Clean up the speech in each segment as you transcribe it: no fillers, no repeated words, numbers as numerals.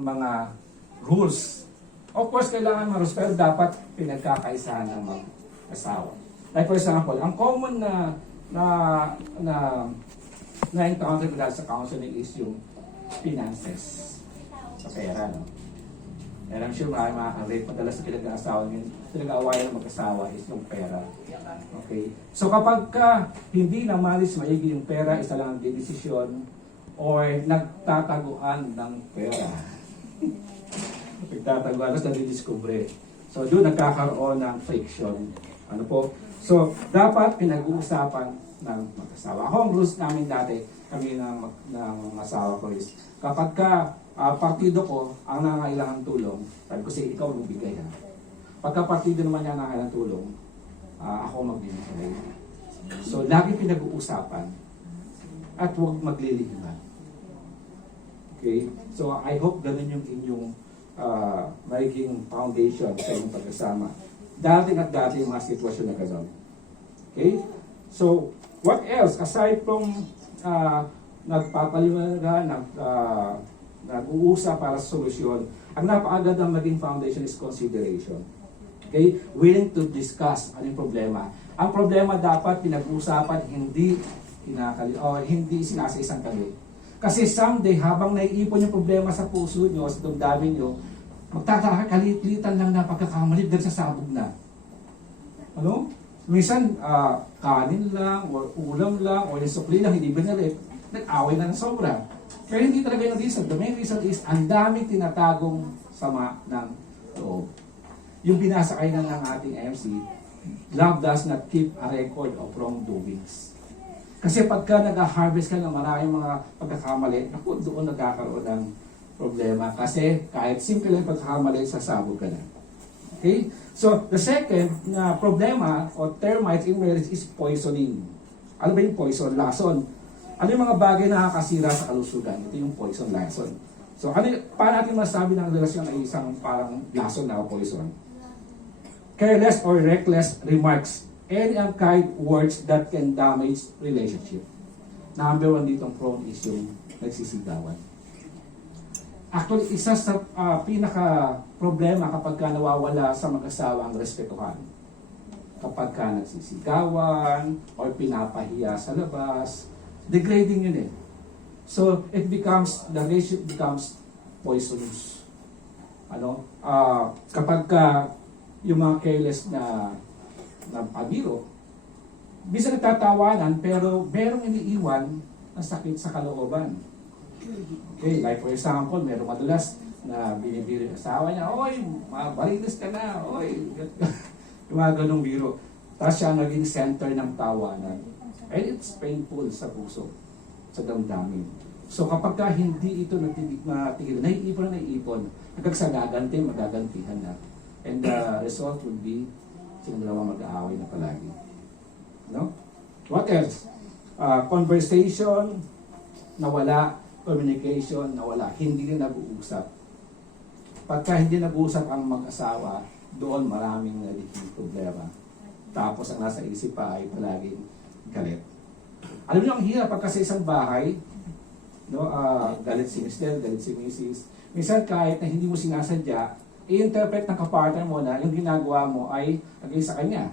mga rules. Of course, kailangan rules, pero dapat pinagkakaisahan ng mag-asawa. Like for example, ang common na encounter ko dahil sa counseling is yung finances. Sa pera, no? And I'm sure marami makaka-relate. Madalas sa pinag-aawayan ng mag-asawa is yung pera. Okay? So kapag hindi na malis maigi yung pera, isa lang ang desisyon or nagtataguan ng pera. Nagtataguan, tapos nadidiscover. So doon nagkakaroon ng friction. Ano po? So dapat pinag-uusapan ng mag-asawa. Ako ang rules namin dati, kami ng asawa ko is, kapag partido ko ang nangangailangan tulong, sabi ko, ikaw magbigay ha. Pagka partido naman niya nangangailangan tulong, ako magbibigay. So, lagi pinag-uusapan at huwag maglilihiman. Okay? So, I hope ganun yung inyong magiging foundation sa inyong pagkasama. Dating at dating mga sitwasyon na gano'n. Okay? So, what else? Aside from nagpapaliwanagan, nag-uusap para sa solusyon, ang napakagandang maging foundation is consideration. Okay? Willing to discuss ano yung problema. Ang problema dapat pinag-uusapan, hindi hindi sinasa-isang tabi. Kasi someday, habang naiipon yung problema sa puso nyo, sa damdamin nyo, magtataka, kalit-litan lang na pagkakamali dahil sa sabog na. Ano? Minsan, kanin lang, or ulam lang, or yung sukli lang, hindi binalik, nag-away na ng sobra. Pero hindi talaga yung reason. The main reason is, ang daming tinatagong sama ng loob. Yung binasa kayo ng ating MC, love does not keep a record of wrongdoings. Kasi pagka nag-harvest ka ng maraming mga pagkakamali, ako doon nagkakaroon ng problema. Kasi kahit simple lang pagkakamali, sasabog ka na. Okay? So, the second na problema o termites in marriage is poisoning. Ano ba yung poison? Lason. Ano yung mga bagay na nakakasira sa kalusugan? Ito yung poison, lason. So, paano natin masabi ng relasyon ay isang parang lason na o poison? Careless or reckless remarks. Any unkind words that can damage relationship. Number one ditong prone is yung nagsisigawan. Actually, isa sa pinaka-problema kapag nawawala sa mag-asawa ang respetuhan. Kapag nagsisigawan or pinapahiya sa labas, degrading yun eh. So, the relationship becomes poisonous. Kapag yung mga careless na pabiro, bisa nagtatawanan pero merong iniiwan na sakit sa kalooban. Okay, like for example, merong madalas na binibiro yung asawa niya, oy, mabarilis ka na, oy, yung mga ganong biro. Tapos siya naging center ng tawanan. And it's painful sa puso, sa damdamin. So kapag hindi ito natigil, naiipon, hanggang sa magagantihan na. And the result would be silang dalawa mag-aaway na palagi. No? What else? Conversation, nawala. Communication, nawala. Hindi rin nag-uusap. Pagka hindi nag-uusap ang mag-asawa, doon maraming nagiging problema. Tapos ang nasa isip pa ay palaging galit. Alam niyo, ang hirap pagka sa isang bahay, no, galit si Mr., galit si Mrs. Minsan kahit na hindi mo sinasadya, i-interpret ng kapartner mo na yung ginagawa mo ay against sa kanya.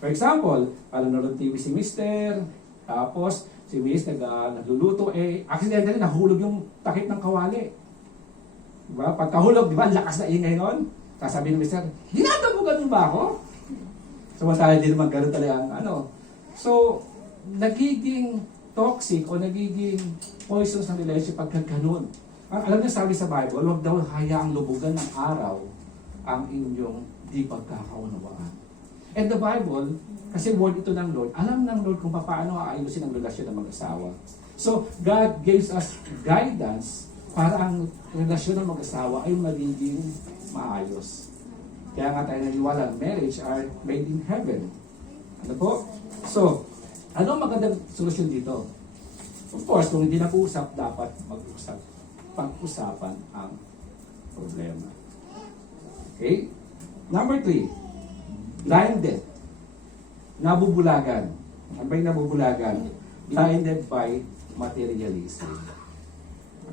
For example, nanonood TV si Mr., tapos si Miss nagluluto, accidentally nahulog yung takip ng kawali. Diba? Pagkahulog, diba, lakas na ingay nun. Sasabihin ng Mr., dinadabugan mo ba ako? Samantala, hindi naman ganun talaga ang So, nagiging toxic o nagiging poisonous ng relationship pagka ganun. Alam niyo, sabi sa Bible, huwag daw hayaang lubugan ng araw ang inyong di pagkakaunawaan. And the Bible, kasi word ito ng Lord, alam ng Lord kung paano aayusin ang relasyon ng mag-asawa. So, God gives us guidance para ang relasyon ng mag-asawa ay magiging maayos. Kaya nga tayo naniwala, marriage are made in heaven. Ano po? So, ano magandang solusyon dito? Of course, kung hindi nag-uusap, dapat mag-usap. Pag-usapan ang problema. Okay? Number 3, blinded. Nabubulagan. Ano ba yung nabubulagan? Blinded by materialism.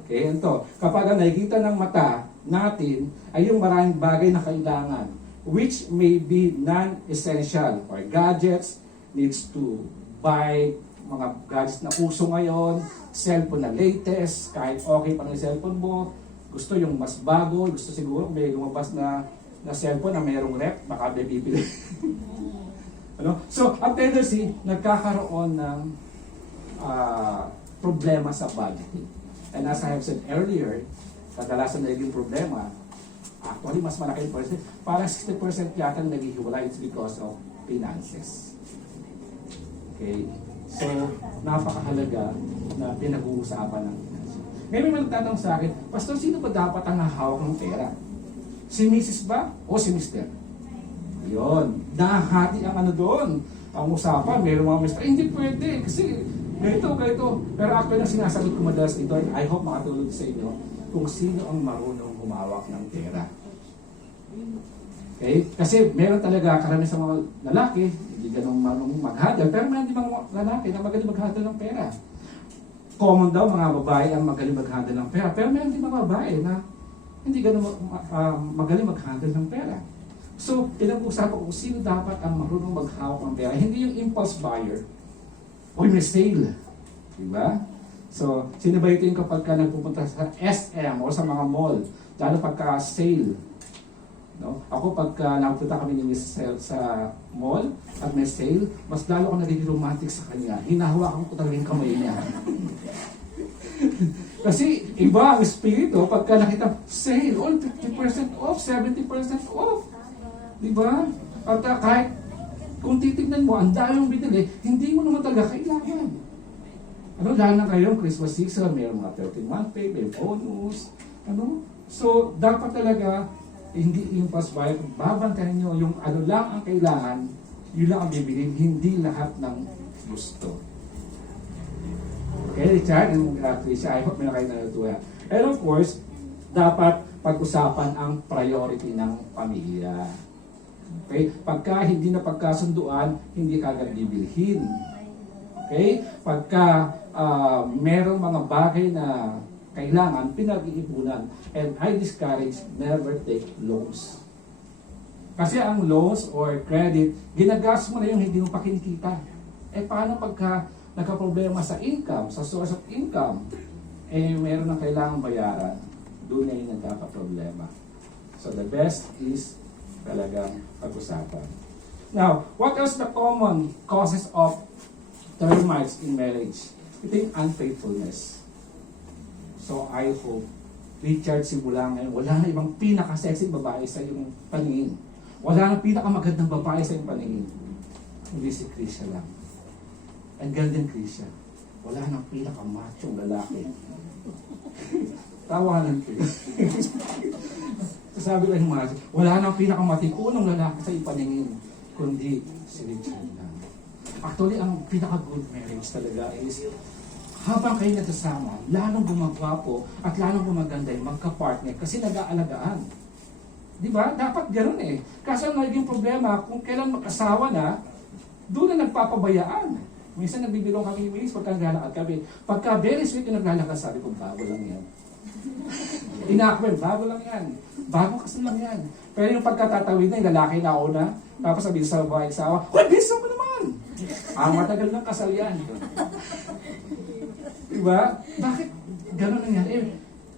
Okay, ito. Kapag ang nakikita ng mata natin ay yung maraming bagay na kailangan, which may be non-essential or gadgets, needs to buy mga gadgets na uso ngayon, cellphone na latest, kahit okay pa ng cellphone mo, gusto yung mas bago, gusto siguro may lumabas na cellphone na mayroong rep, baka may bibili. Ano? So, ang tendency, nagkakaroon ng problema sa budgeting. And as I have said earlier, kadalasan na yung problema, actually mas malaki yung percent, parang 60% yata naghihiwalay, it's because of finances. Okay? So, napakahalaga na pinag-uusapan ng finances. Ngayon may nagtatanong sa akin, Pastor, sino ba dapat ang hahawak ng pera? Si Mrs. ba o si Mr.? Yun. Nahati ang ano doon. Ang usapan, mayroong mga Mr. Hindi pwede kasi ganito. Pero actually, ang sinasagot ko madalas dito, I hope makatulog sa inyo, kung sino ang marunong humawak ng pera. Okay? Kasi meron talaga karamihan sa mga lalaki, hindi ganun marunong mag-handle, pero meron din mga lalaki na magaling mag-handle ng pera. Common daw, mga babae ang magaling mag-handle ng pera, pero meron din mga babae na hindi ganun magaling mag-handle ng pera. So, pinag-usapan ko kung sino dapat ang marunong maghawak ng pera. Hindi yung impulse buyer, o may sale. Diba? So, sino ba ito yung kapag ka nagpupunta sa SM o sa mga mall, lalo pagka sale? No? Ako pagka napunta kami ni Miss sa mall at may sale, mas lalo ako nagiging romantic sa kanya. Hinahawakan ko talaga yung kamay niya. Kasi iba ang espiritu pagka nakita sale, all 50% off, 70% off. Diba? At kahit kung titignan mo, ang dami mong binili, hindi mo naman talaga kailangan. Ano, lalo na kayong Christmas season, mayroong mga 13-month pay, may bonus. Ano? So, dapat talaga, hindi impulse buy, babantayan nyo yung ano lang ang kailangan, yun lang ang bibilin, hindi lahat ng gusto. Okay, Richard and Tricia, I hope may kayo natutuwa. And of course, dapat pag-usapan ang priority ng pamilya. Okay? Pagka hindi na pagkasunduan, hindi kagad bibilhin. Okay? Pagka merong mga bagay na kailangan, pinag-iipunan. And I discourage never take loans. Kasi ang loans or credit, ginagas mo na yung hindi mo pa kinikita. Eh paano pagka nagka-problema sa income, sa source of income, eh meron na kailangan bayaran, doon na yung nagkaka-problema. So the best is talagang pag-usapan. Now, what else the common causes of termites in marriage? Ito yung unfaithfulness. So I hope, Richard, simula ngayon, wala na ibang pinaka-sexy babae sa iyong paningin. Wala na pinaka-magandang babae sa iyong paningin. Hindi si Krisha lang. And ganyan Krisha, wala nang pinaka-machong lalaki. Tawanan ko yun. Sabi ko yung mga, wala nang pinaka-matikunong lalaki sa ipaningin, kundi si Richard lang. Actually, ang pinaka-good marriage talaga is, habang kayo nagsasama, lalong gumagwapo at lalong gumaganda yung magka-partner kasi nag-aalagaan. Di ba? Dapat ganoon eh. Kasi ang naging problema, kung kailan mag-asawa na, doon na nagpapabayaan. Minsan nagbibilong kami ni Miss pagka naglalakad kami. Pagka very sweet yung naglalakad, sabi ko, bago lang yan. Inakwem, bago lang yan. Bago kasi lang yan. Pero yung pagkatatawid na, yung lalaki na una, tapos sabi sa babae asawa, "Hoy, bisa mo naman!" Matagal ng kasal yan. Diba? Bakit gano'n nangyari? Eh,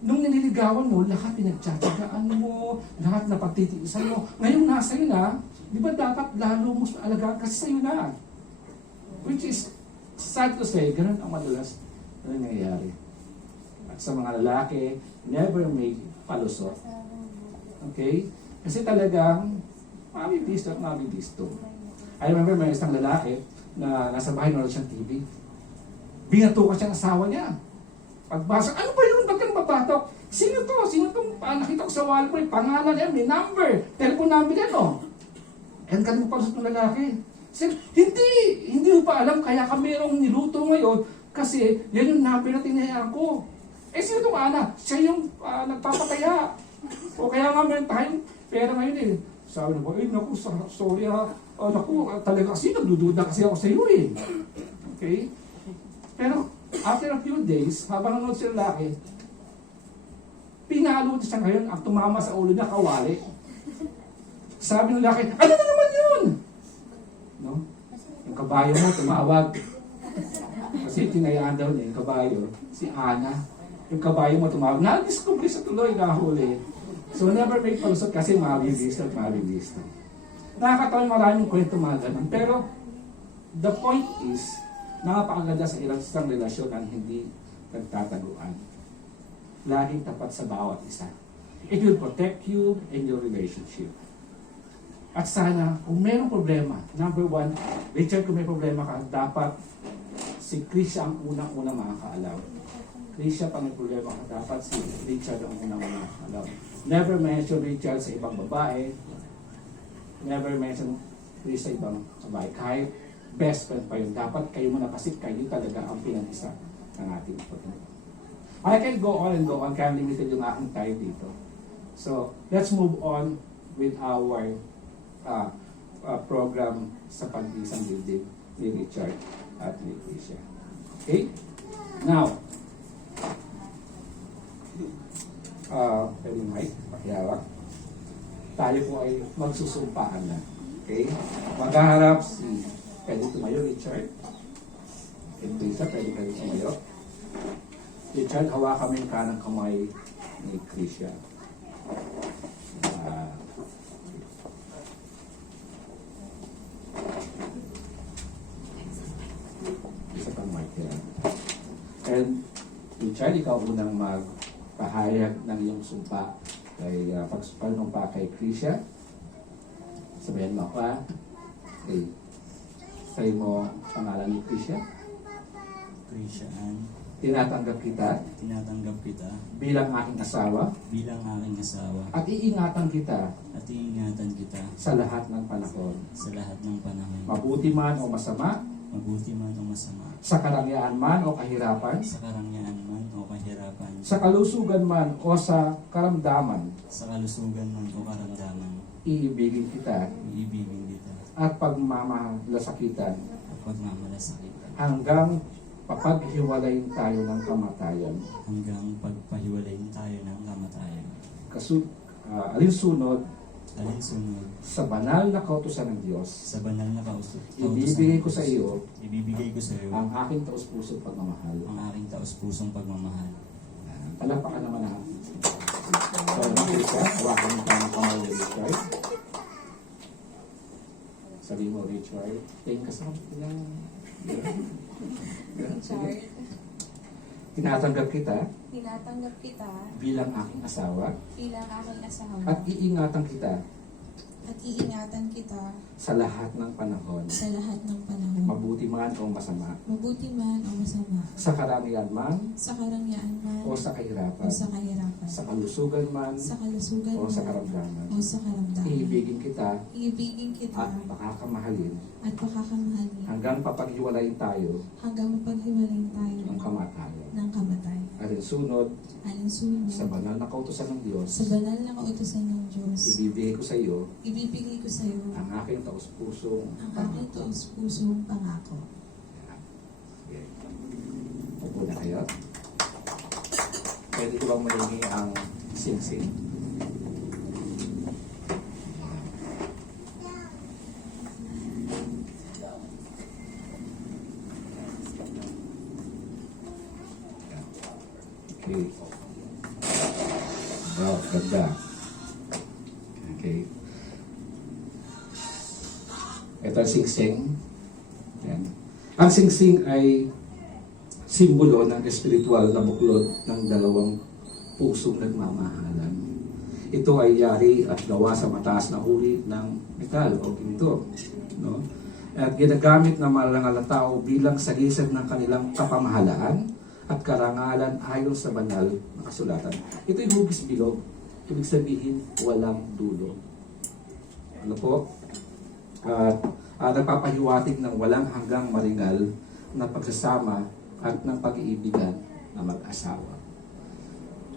nung nililigawan mo, lahat pinagtsatsagaan mo, lahat na pagtitiisan mo. Ngayon nasa iyo na, di ba dapat lalo mo alagaan kasi sa'yo na. Which is, sad to say, gano'n ang madalas na nangyayari. At sa mga lalaki, never make palusot. Okay? Kasi talagang, mabibisto at mabibisto. I remember may isang lalaki na nasa bahay nanonood siyang TV. Binatukan siya ng asawa niya. Pagbasa, ano ba yun? Ba't kang babatok? Sino to? Sino itong nakita ko sa wall mo? Pangalan yan, may number. Telephone number yan, oh. And ganun palusot ng lalaki. Sabi, hindi mo pa alam, kaya ka merong niluto ngayon kasi yan yung number na tinayaan ko. Eh, sino itong anak? Siya yung nagpapataya. O kaya nga meron tayong pera ngayon eh. Sabi na ba, naku, sorry ha. Naku, talaga kasi nagdududa kasi ako sa iyo eh. Okay? Pero after a few days, habang nanonood si lalaki, Pinalo siya ngayon, ang tumama sa ulo niya, kawali. Sabi ng lalaki, ano na naman yun? No? Yung kabayo mo, tumawag. Kasi tinayaan daw niya yung kabayo, si Ana. Yung kabayo mo tumawag, na-discover sa tuloy, nahuli. So never make palusot kasi mabibista at mabibista. Nakakatawa maraming kwento mga ganun. Pero the point is, napakaganda sa isang relasyon ang hindi nagtataguan. Laging tapat sa bawat isa. It will protect you in your relationship. At sana, kung mayroong problema, number one, Richard, kung may problema ka, dapat si Chris ang unang-unang makakaalam. Chris pa may problema ka, dapat si Richard ang unang-unang makakaalam. Never mention Richard sa ibang babae. Never mention Chris sa ibang babae. Kahit best friend pa yun. Dapat kayo muna kasi kayo talaga ang pinag-isa ng ating pagkakas. I can go on and go on. Kaya limited yung aking time dito. So, let's move on with our program sa pag-isang building ni Richard at ni Tricia. Okay? Now, pwede mic, pakihawak. Tayo po ay magsusumpaan na. Okay? Maghaharap si, pwede tumayo, Richard. And Tricia, pwede tumayo. Richard, hawakan mo yung kanang kamay ni Tricia. Isa pang mic yan. And Richard, ikaw unang magpahayag ng iyong sumpa kay pagsumpah kay Tricia. Sabihin mo ako, okay. Sabi mo pangalan ni Tricia. Tricia Ann. Tinatanggap kita bilang aking asawa at iingatan kita sa lahat ng panahon. Mabuti man o masama, sa karangyaan man o kahirapan, sa kalusugan man o sa karamdaman, iibigin kita at pagmamalasakitan hanggang papaghiwalayin tayo ng kamatayan. Alinsunod sa banal na kautusan ng Diyos, ibibigay ko sa iyo ang aking taus-pusong pagmamahal. Palakpakan naman natin. So, Richard, hawakan mo tayo ng kamay ni Richard. Sabi mo, Richard, tingin ka sa kapila. Richard, Tinatanggap kita bilang aking asawa at iingatan kita sa lahat ng panahon, mabuti man o masama, sa karangyaan man o sa kahirapan, sa kalusugan man o sa karamdaman. Iibigin kita at pakakamahalin hanggang papaghiwalayin tayo ng kamatayan. Alinsunod sa banal na kautusan ng Diyos, ibibigay ko sa iyo ang aking taus-pusong pangako. Okay. Upo na kayo. Pwede ko bang mahingi ang sing-sing? Okay. Wow, ganda. Okay. Ito ang sing-sing. Yan. Ang sing-sing ay simbolo ng espiritual na buklod ng dalawang pusong nagmamahalan. Ito ay yari at gawa sa mataas na uri ng metal o ginto. No? At ginagamit ng marangal na tao bilang sagisag ng kanilang kapamahalaan at karangalan ayon sa banal na kasulatan. Ito yung hugis bilog. Ibig sabihin, walang dulo. Ano po? At nagpapahiwatig ng walang hanggang maringal na pagsasama at ng pag-iibigan na mag-asawa.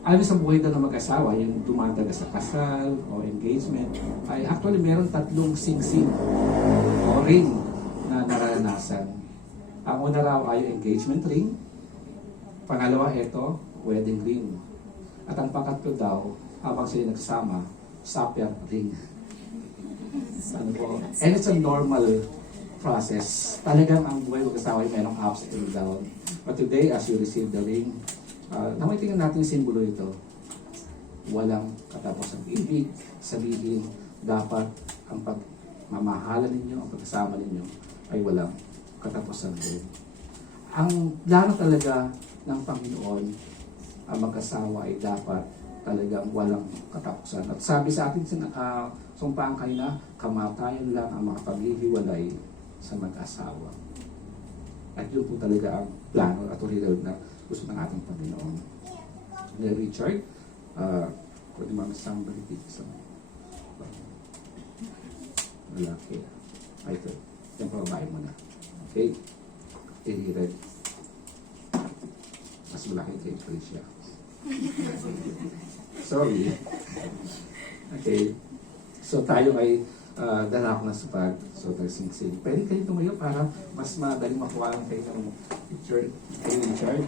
Ayon sa buhay na mag-asawa, yung dumadaga sa kasal o engagement, ay actually meron tatlong sing-sing o ring na naranasan. Ang una raw ay engagement ring, pangalawa ito, wedding ring. At ang pangatlo daw, habang sila nagsama, supper ring. Ano po? And it's a normal process. Talagang ang buhay mag-asawa ay merong ups and down. But today, as you receive the ring, namitingnan natin yung simbolo ito. Walang katapos ang ibig. Sabihin, dapat ang pagmamahalan ninyo, ang pagkasama ninyo ay walang katapusan din. Ang plano talaga ng Panginoon, ang mag-asawa ay dapat talagang walang katapusan. At sabi sa atin sumpaan kanina, kamatayan lang ang makapaghihiwalay sa mag-asawa. At yun po talaga ang plano at original na gusto ng ating Panginoon. Ni Richard, pwede mag-somebody sa lalaki. Ay, ito. Yung pababae mo na. Okay? Irired. Mas malaki kay Tricia. Sorry. Okay. So tayo ay dalak na sa pag so sing-sing. Pwede kayo tumayo para mas madaling makuha ang kayo ng picture kay Richard.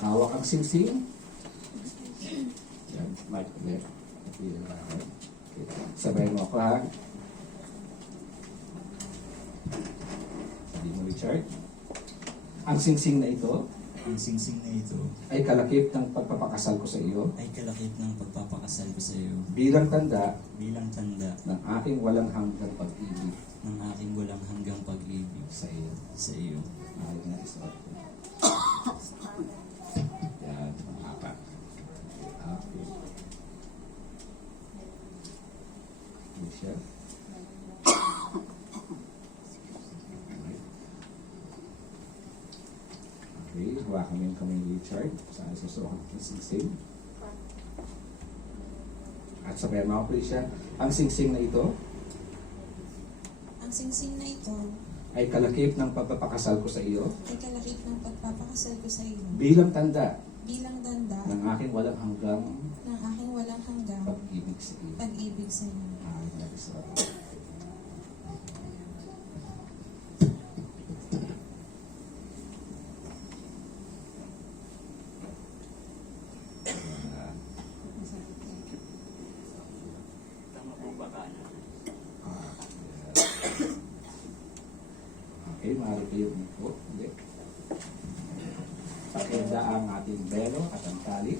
Hawak ang sing-sing. Yan, mic ulit. Okay. Sabay mo ako ha. Sabi mo Richard. Ang sing-sing na ito Ang singsing na ito ay kalakip ng pagpapakasal ko sa iyo ay kalakip ng pagpapakasal ko sa iyo bilang tanda bilang tanda ng aking walang hanggang pag-ibig ng aking walang hanggang pag-ibig sa iyo. sa iyo. Mahal na isuot ko. Yan, mga apat. Okay. Michelle. Okay, hawakan mo yung kamay ni Richard. Saan susukat ng singsing. At sabayan mo ako, Alicia, ang singsing na ito Ang singsing na ito ay kalakip ng pagpapakasal ko sa iyo ay kalakip ng pagpapakasal ko sa iyo bilang tanda bilang tanda ng aking walang hanggang ng aking walang hanggang pag-ibig sa iyo. pag-ibig sa iyo. Mahal na isuot. Okay, maaari kayo umupo. Ulit. Pakenda ang ating belo at ang tali.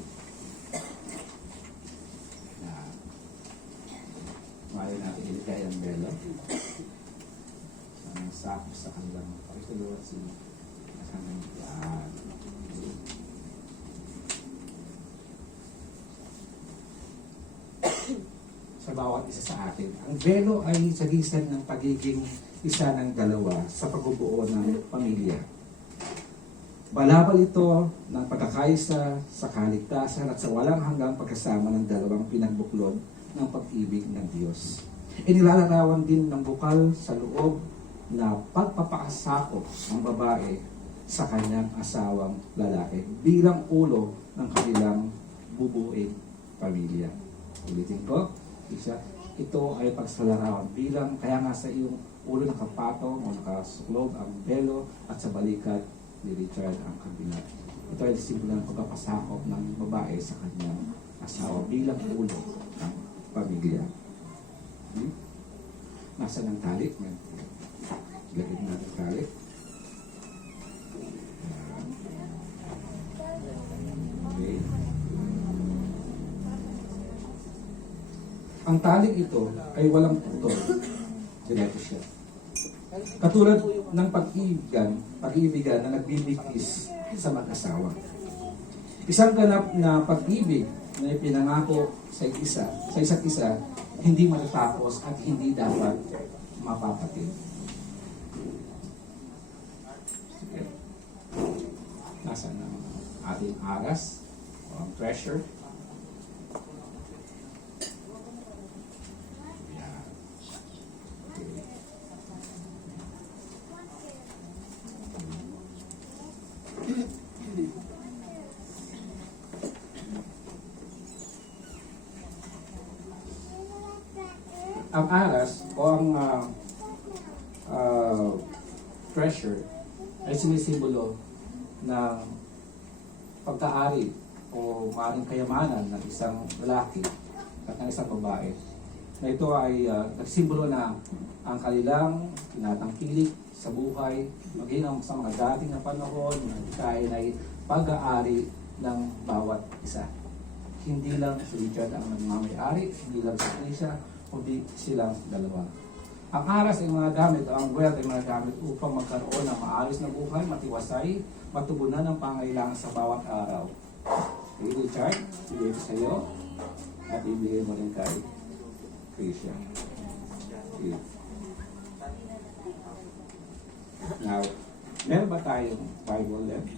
Maaari natin iligay ang belo. Sana sakop sa kanilang pakitulungan si kasamang yan. Sa bawat isa sa atin. Ang belo ay sagisag ng pagiging isa ng dalawa sa pagbubuo ng pamilya. Balabal ito ng pagkakaisa sa kaligtasan at sa walang hanggang pagkasama ng dalawang pinagbuklod ng pag-ibig ng Diyos. Inilalarawan din ng bukal sa loob na pagpapakasakop ng babae sa kanyang asawang lalaki bilang ulo ng kanilang bubuing pamilya. Ulitin ko, isa, ito ay pagsalarawan bilang kaya nga sa iyong ulo nakapatong o nakasuklog ang belo at sa balikat ni Richard ang kabila. Ito ay simbolo ng pagpapasakop ng babae sa kanyang asawa bilang ulo ng pamilya. Nasaan ang tali? Lagyan natin ang tali. Okay. Ang taling ito ay walang putol. Direto siya. Katulad ng pag-ibigan na nagbibigis sa mag-asawa. Isang ganap na pag-ibig na ipinangako sa isa't isa, hindi matatapos at hindi dapat mapapatid. Sige. Nasaan ang ating aras o ang treasure? Ang aras o ang treasure ay sinisimbolo ng pagkaari o maaaring kayamanan ng isang lalaki at ng isang babae, na ito ay nagsimbolo na ang kanilang tinatangkilik sa buhay, maging sa mga dating na panahon na tayo ay pag-aari ng bawat isa. Hindi lang si Richard ang nagmamayari, hindi lang si Tricia, kundi silang dalawa. Ang aras ay mga gamit, ang wealth ay mga gamit upang magkaroon ng maayos na buhay, matiwasay, matugunan ang pangailangan sa bawat araw. Okay, Richard, ibigay ko sa iyo at ibigay mo rin kay Tricia. Okay. Now, meron ba tayong Bible left?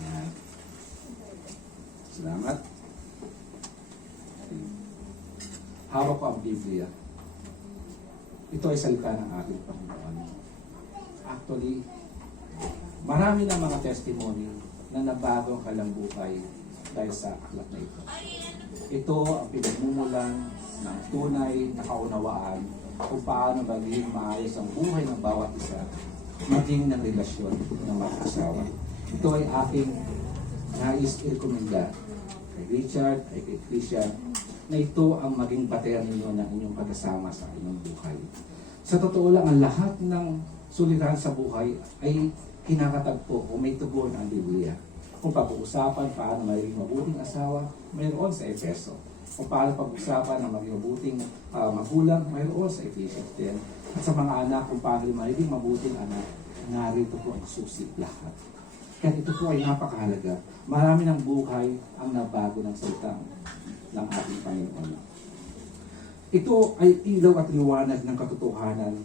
Ayan. Salamat. Hawak ko ang Biblia. Ito ay salita ng ating Panginoon. Actually, marami na mga testimony na nabago ang kanilang buhay dahil sa aklat na ito. Ito ang pinagmumulan ng tunay na kaunawaan kung paano maging maayos ang buhay ng bawat isa, maging ng relasyon ng mag-asawa. Ito ay aking nais i-rekomenda kay Richard, kay Tricia, na ito ang maging baterya ninyo ng inyong pagkasama sa inyong buhay. Sa totoo lang, ang lahat ng suliran sa buhay ay kinakatagpo o may tugon ang Biblia. Kung pag-uusapan paano maging mabuting asawa, mayroon sa Efeso. Kung paano pag-usapan ng maging mabuting magulang, mayroon sa Ephesians 10. At sa mga anak, kung paano maging mabuting anak, narito po ang susi lahat. Kaya ito po ay napakahalaga. Marami ng buhay ang nabago ng salita ng ating Panginoon. Ito ay ilaw at liwanag ng katotohanan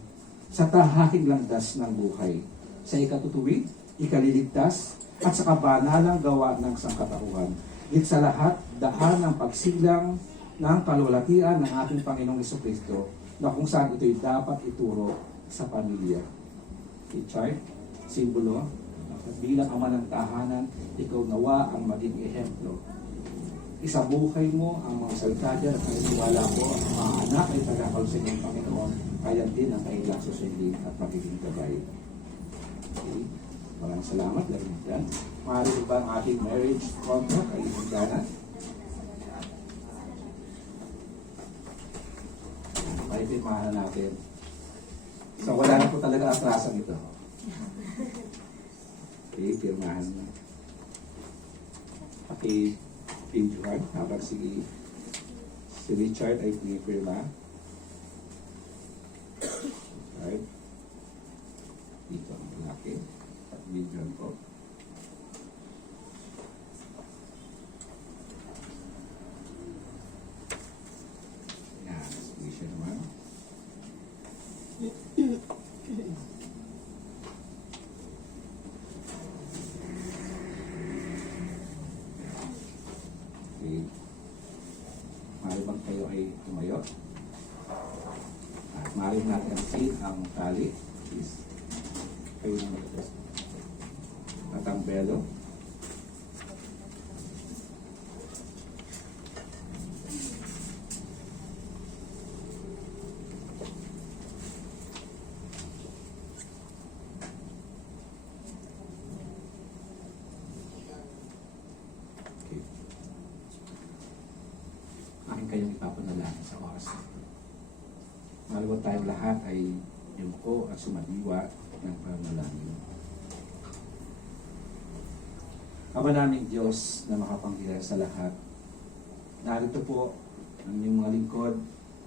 sa tahaking landas ng buhay, sa ikatutuwid, ikaliligtas, at sa kabanalang gawa ng sangkatauhan. Higit sa lahat, daan ang pagsilang ng kalulatian ng ating Panginoong Jesucristo na kung saan ito'y dapat ituro sa pamilya. Richard, simbolo, bilang ama ng tahanan, ikaw nawa ang maging ehemplo. Isabuhay mo ang mga salita dyan at naniniwala ko ang mga anak ay tagakalusin ng Panginoon, kaya din ang kailang susundin at magiging gabay. Okay. Maraming salamat. Lagi dyan. Maaari ba ang ating marriage contract ay hangganan? May pirmahan natin. So wala na po talaga atrasan ito. Okay, pirmahan na. Okay, pinjuhan. Habang si Richard ay pinipirma. Right. Dito ang lalaki. At pinjuhan po. Yan, sige siya naman. Okay. Maaari bang kayo ay tumayo? At maaari natin ang seat, ang tali. Please. Kayo na mag-test. At ang belo. Okay. Aking kayong ipapanalangin sa oras na ito. Malawat tayong lahat ay yumuko at sumadiwa ng panalangin. Ama naming Diyos na makapangyarihan sa lahat, narito po ang inyong mga lingkod,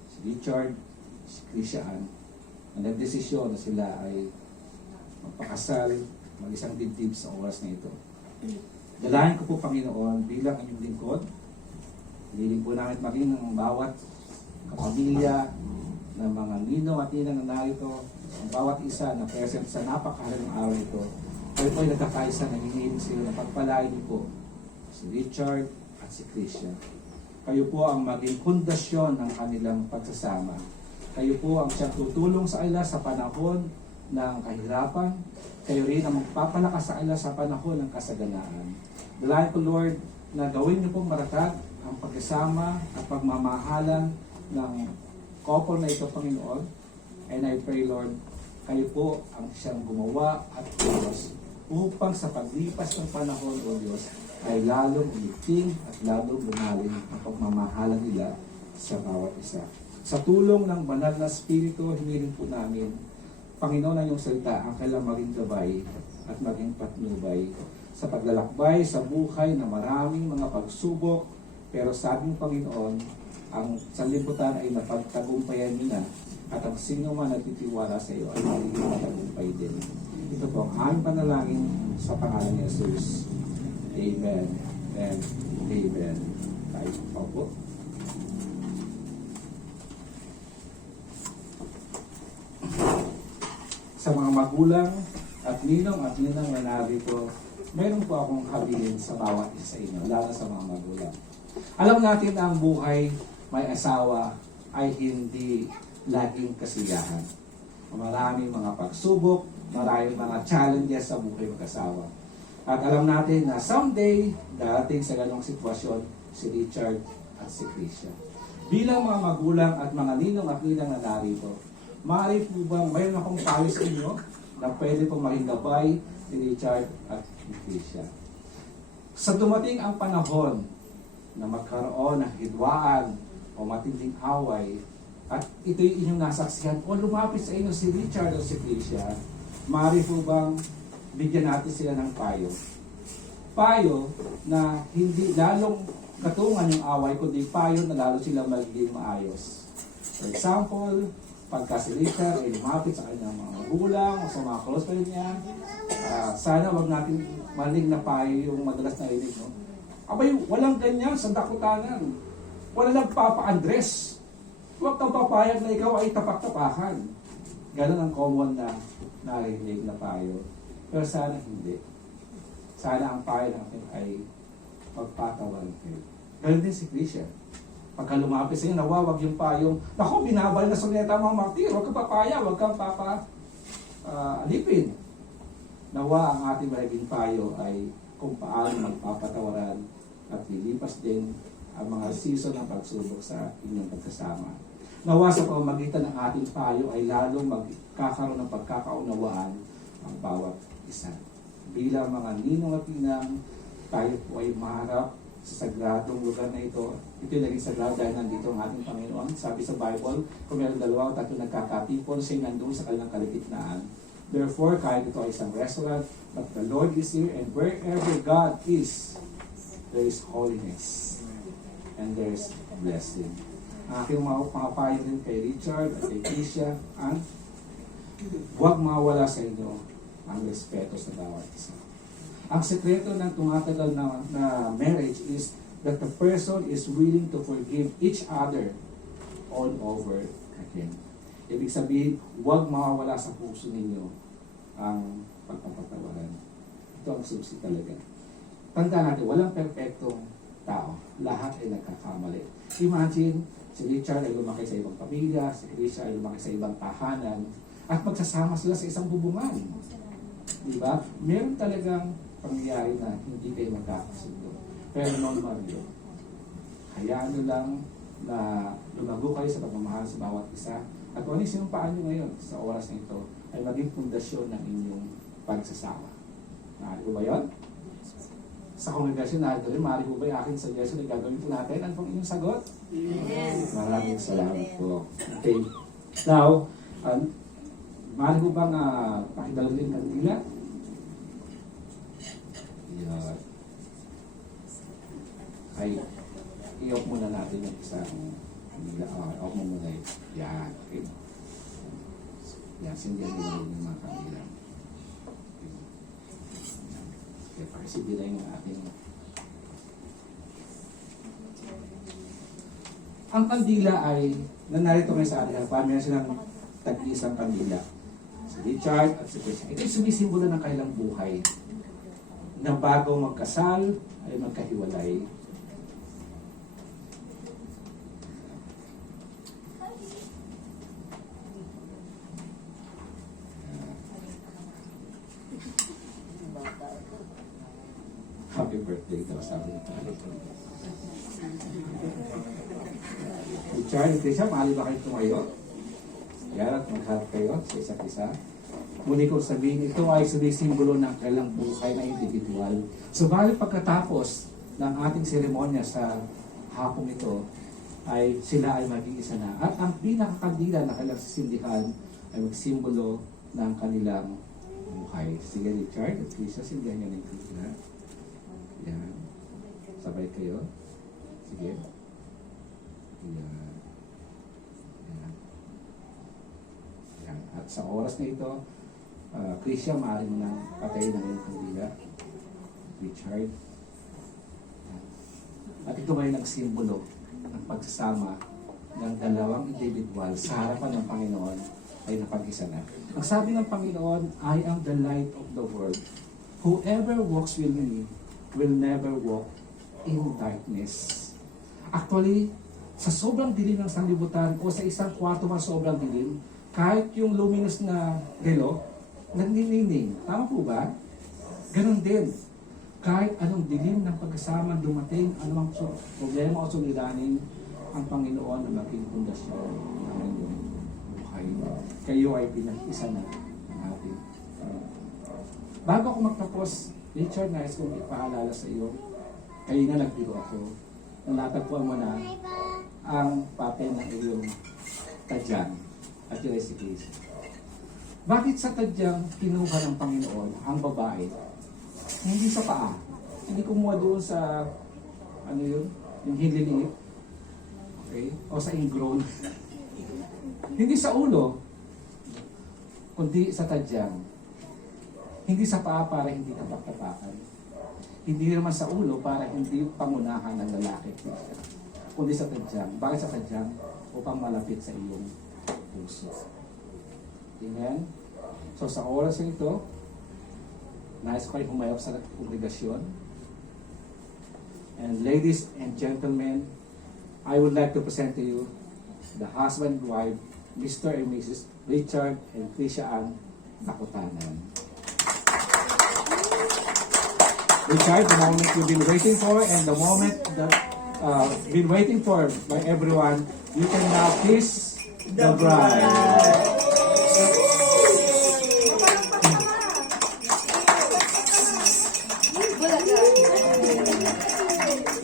si Richard, si Christian, na nagdesisyon na sila ay magpakasal, mag-isang dibdib sa oras na ito. Dalahin ko po, Panginoon, bilang inyong lingkod, hiniling po namin maging ng bawat kapamilya, ng mga ninong at ninang na narito, ang bawat isa na present sa napakahalagang araw ito. Kayo po ay nagkakaisa, nanginginig sila na pagpalain niyo po si Richard at si Christian. Kayo po ang maging pundasyon ng kanilang pagsasama. Kayo po ang siyang tutulong sa kanila sa panahon ng kahirapan. Kayo rin ang magpapalakas sa kanila sa panahon ng kasaganaan. Dalayan ko, Lord, na gawin niyo pong maratag ang pagkasama at pagmamahalan ng couple na ito, Panginoon. And I pray, Lord, kayo po ang siyang gumawa at Diyos upang sa paglipas ng panahon, O Diyos, ay lalong umiting at lalong lumalim ang pagmamahalan nila sa bawat isa. Sa tulong ng banal na Espiritu, hiniling po namin, Panginoon, ang iyong salita ang kailang maging gabay at maging patnubay sa paglalakbay sa buhay na maraming mga pagsubok, pero sabing Panginoon, ang sanlibutan ay napagtagumpayan niyo na at ang sino man nagtitiwala sa iyo ay magiging matagumpay din. Ito po ang aming panalangin sa pangalan ni Jesus. Amen and amen. Tayo po. Sa mga magulang at ninong na narito, meron po akong habilin sa bawat isa sa inyo, lalo sa mga magulang. Alam natin na ang buhay may asawa ay hindi laging kasiyahan. Maraming mga pagsubok, maraming mga challenges sa buhay mag-asawa. At alam natin na someday, darating sa ganong sitwasyon, si Richard at si Krisha. Bilang mga magulang at mga ninong at ninang na narito, maaari po bang mayroon akong payo sa inyo na pwede pong maging gabay ni Richard at ni Krisha? Sa dumating ang panahon na magkaroon ng hidwaan o matinding away, at ito'y inyong nasaksihan o lumapit sa inyo si Richard o si Krisha, maaari po bang bigyan natin sila ng payo? Payo na hindi lalong katungan yung away, kundi payo na lalo sila magiging maayos. For example, pagka si Richard ay lumapit sa kanyang mga magulang o sa mga close friend niya, sana wag natin maling na payo yung madalas na inig, no? Abay, walang ganyan sa dakutanan. Wala nagpapa-address. Huwag kang papayag na ikaw ay tapak-tapakan. Ganon ang common na narinig na payo. Pero sana hindi. Sana ang payo natin ay magpatawaran kayo. Ganon din si Krisha. Pagka lumapit sa inyo, nawawag yung payong, naku, binabal na suneta mga martir, huwag kang papaya, huwag kang alipin. Nawa ang ating magiging payo ay kung paano magpapatawaran at lilipas din ang mga season ng pagsubok sa inyong pagkasama. Nawa sa pamamagitan ng ating payo ay lalong magkakaroon ng pagkakaunawaan ang bawat isa. Bilang mga ninong at inang, tayo po ay maharap sa sagradong lugar na ito. Ito yung naging sagrado dahil nandito ang ating Panginoon. Sabi sa Bible, kung meron dalawa o tatlo nagkakatipon, siya nandun sa kanilang kaligitnaan. Therefore, kahit ito ay isang restaurant, but the Lord is here, and wherever God is, there is holiness. And there is blessing. Ang aking mga payo rin kay Richard at kay Krisha, huwag mawala sa inyo ang respeto sa bawat isa. Ang sekreto ng tumatagal na marriage is that the person is willing to forgive each other all over again. Ibig sabihin, huwag mawawala sa puso ninyo ang pagpapatawaran. Ito ang susi talaga. Tandaan natin, walang perfectong tao. Lahat ay nagkakamali. Imagine, si Richard ay lumaki sa ibang pamilya, si Krisha ay lumaki sa ibang tahanan, at magsasama sila sa isang bubungan. Diba? Meron talagang pangyayari na hindi kayo magkakasundo. Pero normal yun. Hayaan nyo lang na lumago kayo sa pagmamahal sa bawat isa. At kung ano yung sinumpaan nyo ngayon sa oras na ito ay maging pundasyon ng inyong pagsasawa. Maaari ko ba yun? Sa kongregasyon na ito rin, maaari ko ba yung aking suggestion na gagawin po natin? Ano pong inyong sagot? Yes. Maraming salamat po. Okay. Now, maaari ko bang pakidalo din kandila? Yan. Ay, i-off muna natin yung isang off mo muna yun. Yan. Okay. Yan, sindihan din yung mga kandila. Okay, pakisindi na yung ating. Ang kandila ay, nanarito ngayon sa ating harapan, meron silang tag-isang kandila. Si Richard at si Krisha. Ito'y sumisimbolo ng kailang buhay na bago magkasal ay magkahiwalay. Happy birthday daw, sabi ni Pali. Richard, Krisha, mahali ba kayo tumayo? Yan, at magharap kayo sa isa't isa. muli kong sabihin, ito ay sumisimbolo ng kailang buhay na individual. Subalit pagkatapos ng ating seremonya sa hapong ito, ay sila ay mag-iisa na. At ang pinakakandila na kailang sisindihan ay magsimbolo ng kanilang buhay. Sige, Richard, at Lisa, sindihan niyo ng kandila. Yan. Sabay kayo. Sige. Yan. Yan. Yan. At sa oras na ito, Krisha, maaari mo nang patayin ng iyong kandila. Richard. Yan. At ito ay nagsimbolo ng pagsasama ng dalawang individual sa harapan ng Panginoon ay napag-isa na. Ang sabi ng Panginoon, I am the light of the world. Whoever walks with me will never walk in darkness. Actually, sa sobrang dilim ng sanlibutan o sa isang kwarto man sobrang dilim, kahit yung luminous na relo, nagniningning. Tama po ba? Ganon din. Kahit anong dilim ng pagkasama dumating, anumang problema o suliranin, ang Panginoon na maging pundasyon ng inyong buhay. Kayo ay pinag-isa na ng ating Bago ako magtapos, Richard, nais kong ipaalala sa iyo, kayo na nagbiro ako, nalatagpuan mo na ang papel ng iyong tadyang at yung recipe. Bakit sa tadyang kinuha ng Panginoon ang babae? Hindi sa paa. Hindi kumuha doon sa, ano yun, yung hililiit. Okay? O sa ingrown. Hindi sa ulo, kundi sa tadyang. Hindi sa paa para hindi kapak-tapakan. Hindi naman sa ulo para hindi pangunahan ng lalaki. Kundi sa tadyang. Bakit sa tadyang? Upang malapit sa iyong puso. Amen? So sa oras ito, nais ko kayo humayop sa kongregasyon. And ladies and gentlemen, I would like to present to you the husband and wife, Mr. and Mrs. Richard and Krisha Ann Nakutanan. Richard, the moment you've been waiting for and the moment that been waiting for by everyone, you can now kiss the bride.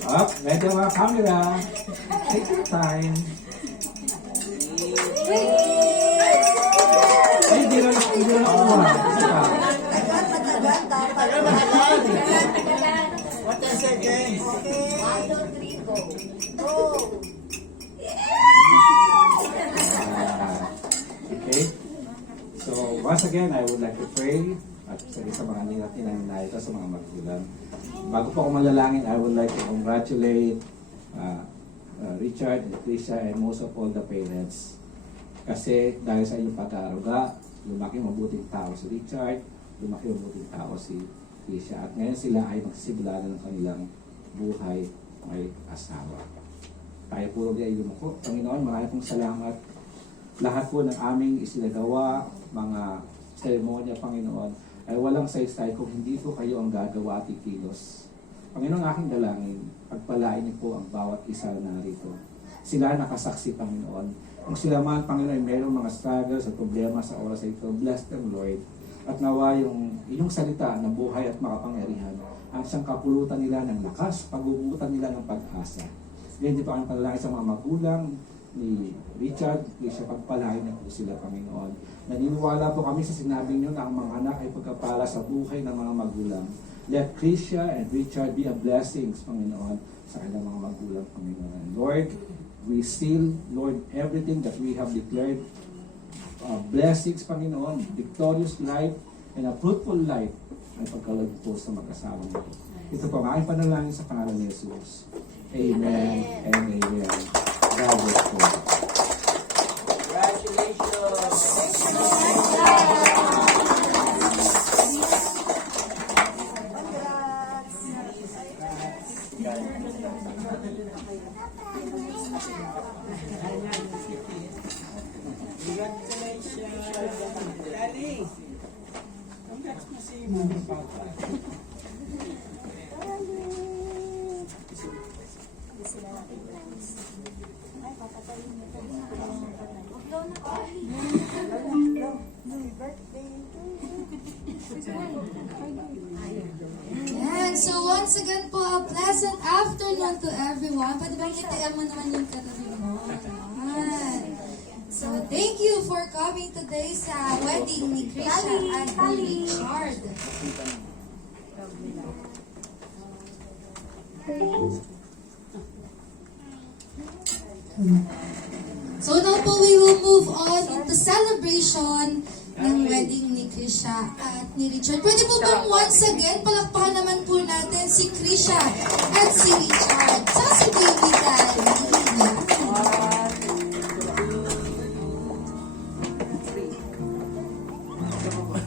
Up, ready mga camera. Take your time. Ay, hindi na nakuha. Isa pa. What is it, James? Okay. So, once again, I would like to pray at sa mga ninay ito sa mga magulang. Bago po ako manalangin, I would like to congratulate Richard and Krisha and most of all the parents. Kasi dahil sa inyong pag-aaruga, lumaki mabuting tao si Richard, lumaki mabuting tao si Krisha. At ngayon sila ay magsisimula na ng kanilang buhay may asawa. Tayo po rin ay lumako. Panginoon, maraming pong salamat. Lahat po ng aming isinagawa, mga seremonya, Panginoon, ay walang saysay kung hindi po kayo ang gagawa at ikilos. Panginoon, aking dalangin, pagpalain niyo po ang bawat isa na narito. Sila nakasaksi, Panginoon. Kung sila man, Panginoon, ay mayroong mga struggles at problema sa oras ito, bless them, Lord. At nawa yung inyong salita na buhay at makapangyarihan ang siyang kapulutan nila ng lakas, pag-uutan nila ng pag-asa. Ganyan din po ang panalangin sa mga magulang ni Richard, siya pagpalain na po sila, Panginoon. Naniniwala po kami sa sinabi niyo na ang mga anak ay pagkapala sa buhay ng mga magulang. Let Krisha and Richard be a blessing, Panginoon, sa kanilang mga magulang, Panginoon. Lord, we seal, Lord, everything that we have declared, blessings, Panginoon, victorious life, and a fruitful life ay pagkalagay po sa mag-asawa nito. Ito po ang aking panalangin sa pangalan ni Jesus. Amen and amen. God bless po. Happy birthday to you. once again po, a pleasant afternoon to everyone. Pwede bang itiyan mo naman yung katabi mo? Ayan. So, thank you for coming today sa wedding ni Krisha at ni Richard. So now po, we will move on into celebration ng wedding ni Krisha at ni Richard. Pwede po bang once again, palakpakan naman po natin si Krisha at si Richard. Sa si Baby Daddy.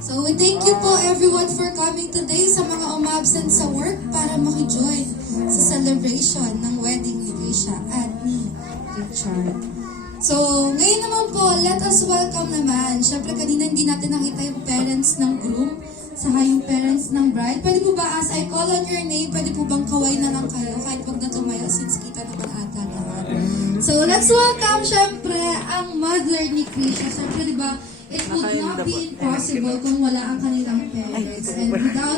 So we thank you po everyone for coming today sa mga umabsent sa work para makijoin sa celebration ng wedding ni Krisha at ni Richard. So, ngayon naman po, let us welcome naman. Siyempre, kanina hindi natin nakita yung parents ng groom, saka yung parents ng bride. Pwede po ba, as I call on your name, pwede po bang kaway na lang kayo, kahit wag na tumayo, since kita naman ata lahat. So, let's welcome, siyempre, ang mother ni Krisha. Siyempre, di ba, it would not be impossible kung wala ang kanilang parents. And without